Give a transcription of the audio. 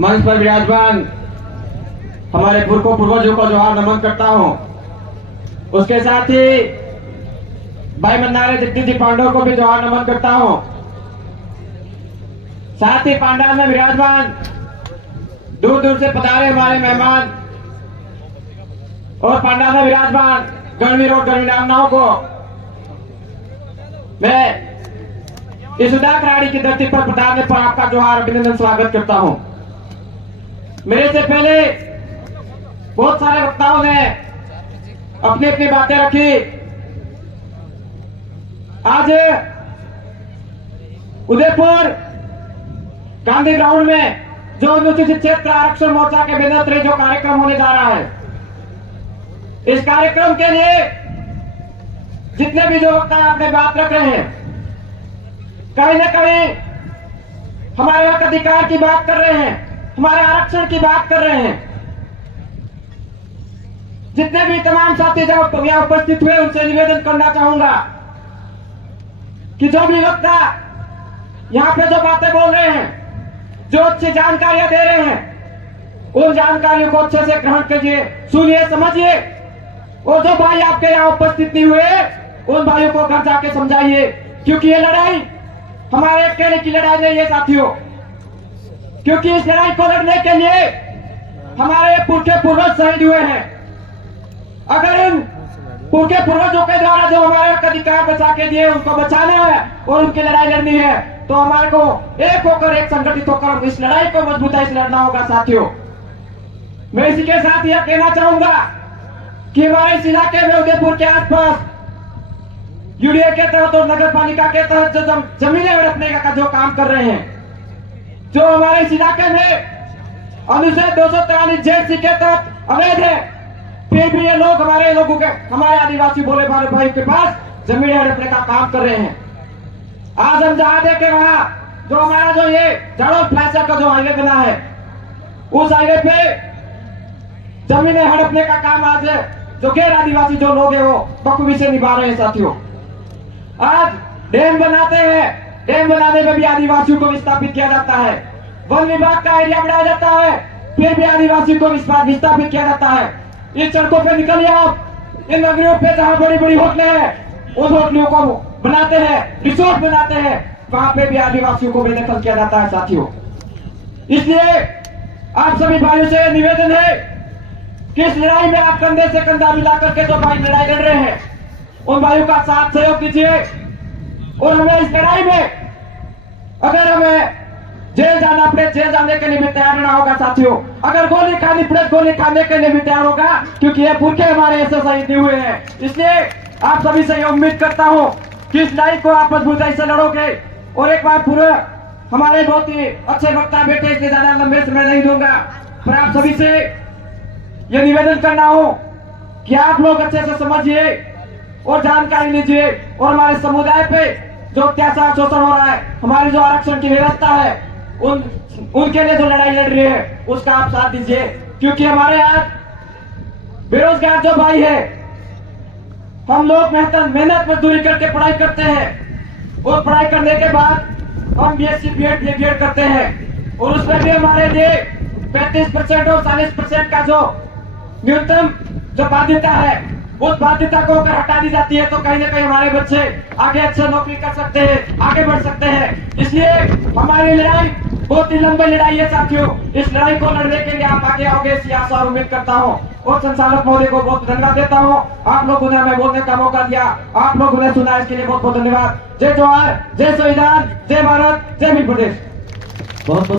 मंच पर विराजमान हमारे पूर्वजों को जोहार नमन करता हूं। उसके साथ ही भाई मंदारे जगदीश जी पांडव को भी जोहार नमन करता हूं। साथ ही पांडाल में विराजमान दूर दूर से पधारे हमारे मेहमान और पांडाल में विराजमान गणवीर और गणवीरांगनाओं को मैं इस उदाकराड़ी की धरती पर पधारने पर आपका जोहार अभिनंदन स्वागत करता हूं। मेरे से पहले बहुत सारे वक्ताओं ने अपनी अपनी बातें रखी। आज उदयपुर गांधी ग्राउंड में जो अनुसूचित क्षेत्र आरक्षण मोर्चा के बैनर तले जो कार्यक्रम होने जा रहा है, इस कार्यक्रम के लिए जितने भी जो वक्ता अपने बात रख रहे हैं, कहीं ना कहीं हमारे हक अधिकार की बात कर रहे हैं, हमारे आरक्षण की बात कर रहे हैं। जितने भी तमाम साथी यहाँ उपस्थित हुए उनसे निवेदन करना चाहूंगा कि जो भी वक्ता यहाँ पे जो बातें बोल रहे हैं, जो अच्छी जानकारियां दे रहे हैं, उन जानकारियों को अच्छे से ग्रहण कीजिए, सुनिए, समझिए। और जो भाई आपके यहाँ उपस्थित नहीं हुए उन भाइयों को घर जाके समझाइए, क्योंकि ये लड़ाई हमारे अकेले की लड़ाई नहीं है साथियों। क्योंकि इस लड़ाई को लड़ने के लिए हमारे पुरखे पूर्वज शहीद हुए हैं। अगर इन पुरखे पूर्वजों के द्वारा जो हमारे अधिकार बचा के दिए उनको बचाना है और उनकी लड़ाई लड़नी है, तो हमारे को एक होकर, एक संगठित होकर इस लड़ाई को मजबूताई से लड़ना होगा साथियों। मैं इसी के साथ यह कहना चाहूंगा कि हमारे इस इलाके में उदयपुर के आसपास यूडीए के तहत और नगर पालिका के तहत जो जमीनें हड़पने का जो काम कर रहे हैं, जो हमारे इस इलाके में अनुच्छेद 243 जेसी के तहत अवैध है, फिर भी ये लोग हमारे आदिवासी भोले भाले भाई के पास जमीन हड़पने का काम कर रहे हैं। आज हम जहां देखे वहां जो हमारा जो ये जाड़ोल फ्लैशर का जो हाईवे बना है, उस हाईवे पे जमीनें हड़पने का काम आज जो गैर आदिवासी जो लोग हैं वो बखूबी से निभा रहे हैं साथियों। आज डैम बनाते हैं, डैम बनाने में भी आदिवासियों को विस्थापित किया जाता है। वन विभाग का एरिया बढ़ाया जाता है, फिर भी आदिवासी को विस्थापित किया जाता है। इस सड़कों पे निकलिए आप, इन नगरियों पे जहां बड़ी बड़ी होटलें हैं, उन होटलों को बनाते हैं, रिसोर्ट बनाते हैं, वहां पे भी आदिवासियों को बेदखल किया जाता है साथियों। इसलिए आप सभी भाइयों से निवेदन है कि इस लड़ाई में आप कंधे से कंधा मिला करके जो भाई लड़ाई लड़ रहे हैं, उन भाइयों का साथ सहयोग दीजिए। और हमें इस लड़ाई में अगर हमें जेल जाना पड़े, जेल जाने के लिए भी तैयार रहना होगा साथियों। अगर गोली खानी पड़े, गोली खाने के लिए भी तैयार होगा, क्योंकि ये पुरखे हमारे ऐसे शहीद हुए हैं। इसलिए आप सभी से उम्मीद करता हूं कि इस लड़ाई को आप मजबूताई से लड़ोगे। और एक बार पूरे हमारे बहुत ही अच्छे वक्ता बैठे, इसलिए ज्यादा लंबे समय नहीं दूंगा, पर आप सभी से यह निवेदन करना हो कि आप लोग अच्छे से समझिए और जानकारी लीजिए। और हमारे समुदाय पे जो अत्याचार शोषण हो रहा है, हमारी जो आरक्षण की व्यवस्था है, उनके लिए जो लड़ाई लड़ रही है, उसका आप साथ दीजिए। क्योंकि हमारे यहाँ बेरोजगार जो भाई है, हम लोग मेहनत मजदूरी करके पढ़ाई करते हैं और पढ़ाई करने के बाद हम बीएससी बीएड करते हैं, और उसमें भी हमारे लिए 35% और 40% का जो न्यूनतम जो बाध्यता है, उस बाध्यता को अगर हटा दी जाती है तो कहीं ना कहीं हमारे बच्चे आगे अच्छा नौकरी कर सकते हैं, आगे बढ़ सकते हैं। इसलिए हमारी लड़ाई बहुत ही लंबी लड़ाई है साथियों। इस लड़ाई को लड़ने के लिए आप आगे आओगे, इसी आशा और उम्मीद करता हूँ। और संचालक महोदय को बहुत धन्यवाद देता हूँ। आप लोगों ने हमें बोलने का मौका दिया, आप लोगों ने सुना, इसके लिए बहुत बहुत धन्यवाद। जय जोहार, जय संविधान, जय भारत, जय मिल प्रदेश। बहुत